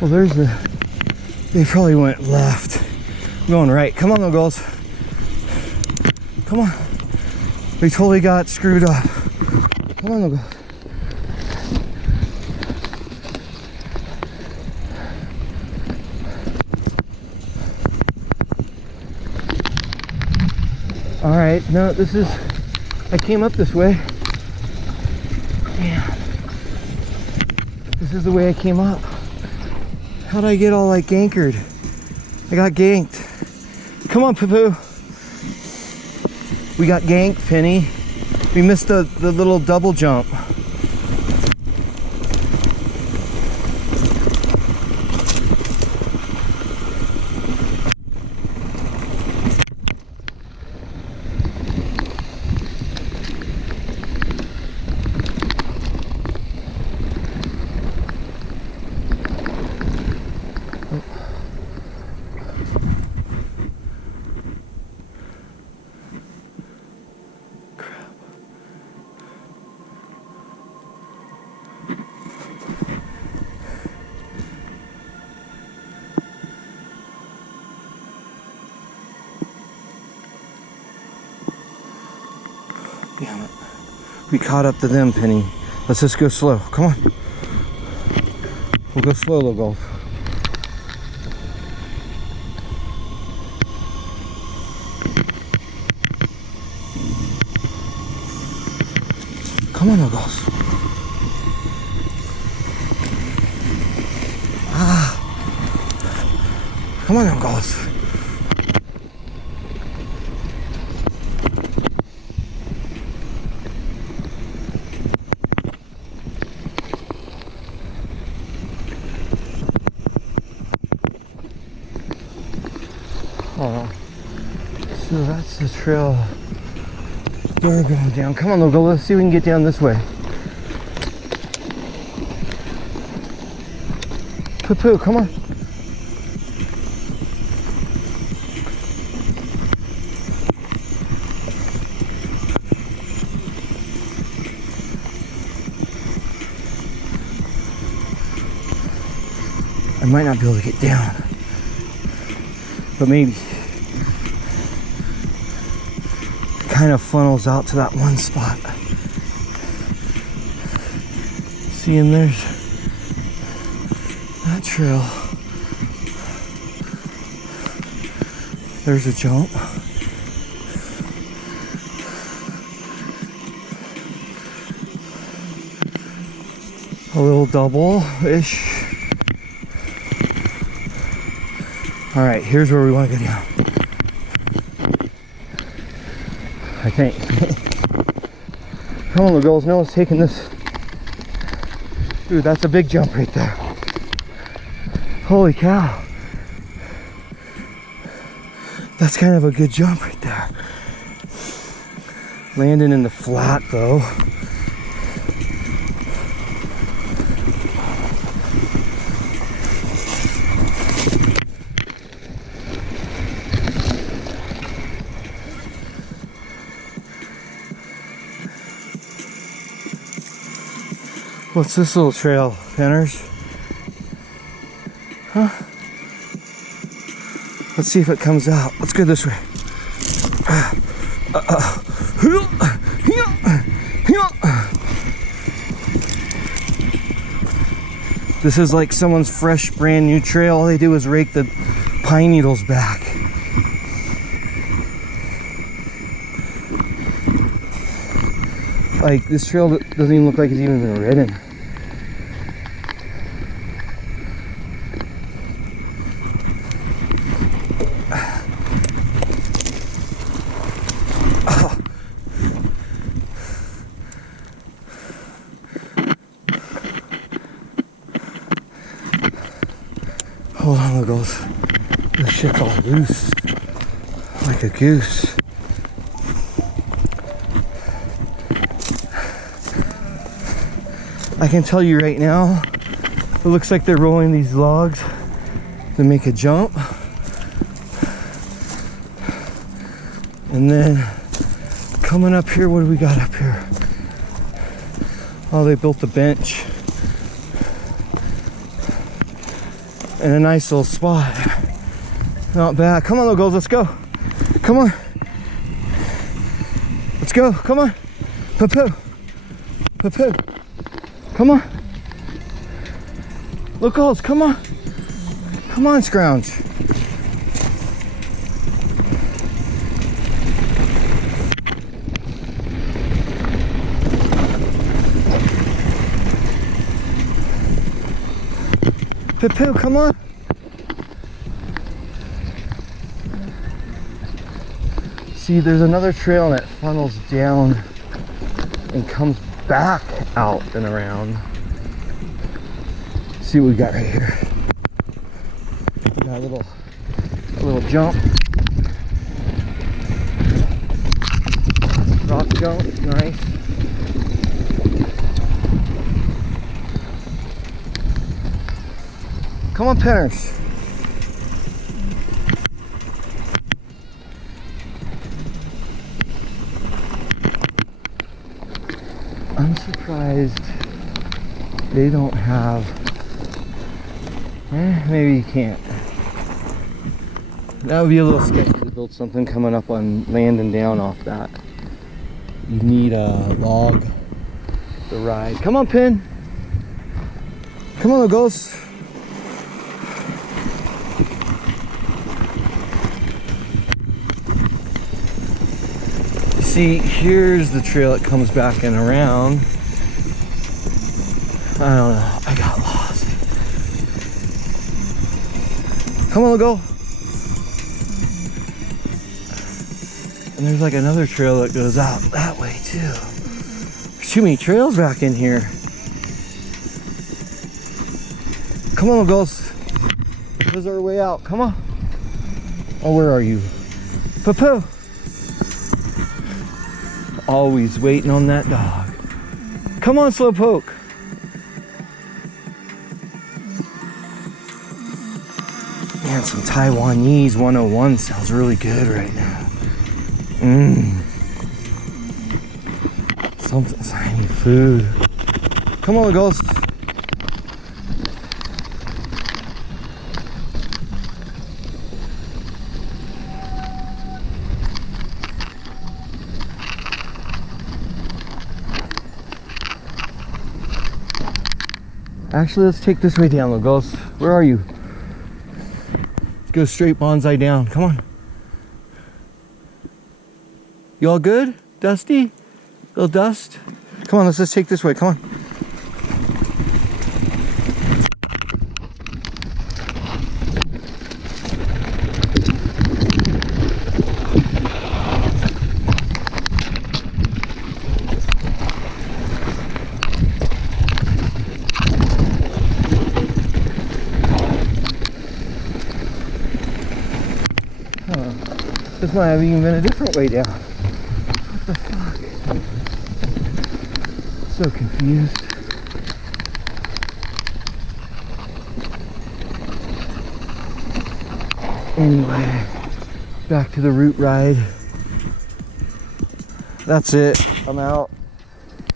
Well, there's the, they probably went left. I'm going right. Come on, little girls. Come on. We totally got screwed up. Come on, little girls. All right, no, this is, I came up this way. Damn. This is the way I came up. How'd I get all like gankered? I got ganked. Come on, Poo-Poo. We got ganked, Penny. We missed the little double jump. Damn it. We caught up to them, Penny. Let's just go slow. Come on. We'll go slow, little golf. Come on, little golf. Ah. Come on, little golf. Oh, so that's the trail we're going down. Come on, little girl, let's see if we can get down this way. Poo-Poo, come on. I might not be able to get down, but maybe. Kind of funnels out to that one spot. See, and there's that trail. There's a jump. A little double-ish. All right, here's where we want to go down. I think. Come on, little girls. No one's taking this. Dude, that's a big jump right there. Holy cow. That's kind of a good jump right there. Landing in the flat, though. What's this little trail, Penners? Huh? Let's see if it comes out. Let's go this way. This is like someone's fresh, brand new trail. All they do is rake the pine needles back. Like, this trail doesn't even look like it's even been ridden. Hold on, little girls. This shit's all loose. Like a goose. I can tell you right now, it looks like they're rolling these logs to make a jump. And then coming up here, what do we got up here? Oh, they built a bench. in a nice little spot. Not bad. Come on, little girls, let's go. Come on. Let's go. Come on. Poo-poo. Poo-poo. Come on. Little girls, come on. Come on, scrounge. Poo-poo, come on. See, there's another trail that funnels down and comes back out and around. See what we got right here. We got a little jump. Rock jump, nice. Come on, Penners. I'm surprised they don't have, maybe you can't. That would be a little sketchy to build something coming up on land and down off that. You need a log to ride. Come on, Pin. Come on, girls. See, here's the trail that comes back and around. I don't know, I got lost. Come on, go. And there's like another trail that goes out that way too. There's too many trails back in here. Come on, girls. This is our way out, come on. Oh, where are you? Poo-poo. Always waiting on that dog. Come on, Slowpoke. Man, some Taiwanese 101 sounds really good right now. Something's, I need food. Come on, girls. Actually, let's take this way down, little girls. Where are you? Let's go straight bonsai down. Come on. You all good? Dusty? Little dust? Come on, let's just take this way. Come on. This might have even been a different way down. What the fuck? So confused. Anyway, back to the route ride. That's it. I'm out.